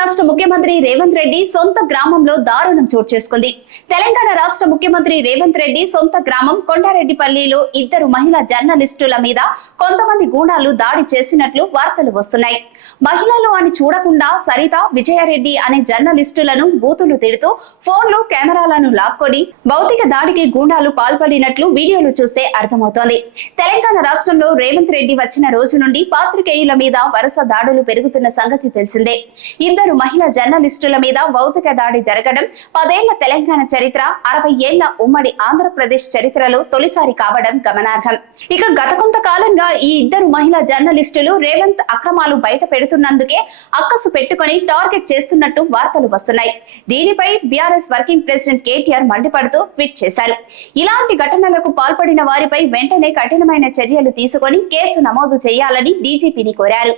రాష్ట్ర ముఖ్యమంత్రి రేవంత్ రెడ్డి సొంత గ్రామంలో దారుణం చోటు చేసుకుంది. తెలంగాణ రాష్ట్ర ముఖ్యమంత్రి రేవంత్ రెడ్డి సొంత గ్రామం కొండారెడ్డిపల్లిలో ఇద్దరు మహిళా జర్నలిస్టుల మీద కొంతమంది గూండాలు దాడి చేసినట్లు వార్తలు వస్తున్నాయి. మహిళలు అని చూడకుండా సరిత విజయారెడ్డి అనే జర్నలిస్టులను బూతులు తిడుతూ ఫోన్లు కెమెరాలను లాక్కొని భౌతిక దాడికి గూండాలు పాల్పడినట్లు వీడియోలు చూస్తే అర్థమవుతోంది. తెలంగాణ రాష్ట్రంలో రేవంత్ రెడ్డి వచ్చిన రోజు నుండి పాత్రికేయుల మీద వరుస దాడులు పెరుగుతున్న సంగతి తెలిసిందే. ఇద్దరు మహిళా జర్నలిస్టుల మీద భౌతిక దాడి జరగడం పదేళ్ళ తెలంగాణ చరిత్ర అరవై ఏళ్ళ ఉమ్మడి ఆంధ్రప్రదేశ్ చరిత్రలో తొలిసారి కావడం గమనార్హం. ఇక గత కొంతకాలంగా ఈ ఇద్దరు మహిళా జర్నలిస్టులు రేవంత్ అక్రమాలు బయట పెడుతున్నందుకే అక్కసు పెట్టుకుని టార్గెట్ చేస్తున్నట్టు వార్తలు వస్తున్నాయి. దీనిపై బీఆర్ఎస్ వర్కింగ్ ప్రెసిడెంట్ కేటీఆర్ మండిపడుతూ ట్వీట్ చేశారు. ఇలాంటి ఘటనలకు పాల్పడిన వారిపై వెంటనే కఠినమైన చర్యలు తీసుకొని కేసు నమోదు చేయాలని డీజీపీని కోరారు.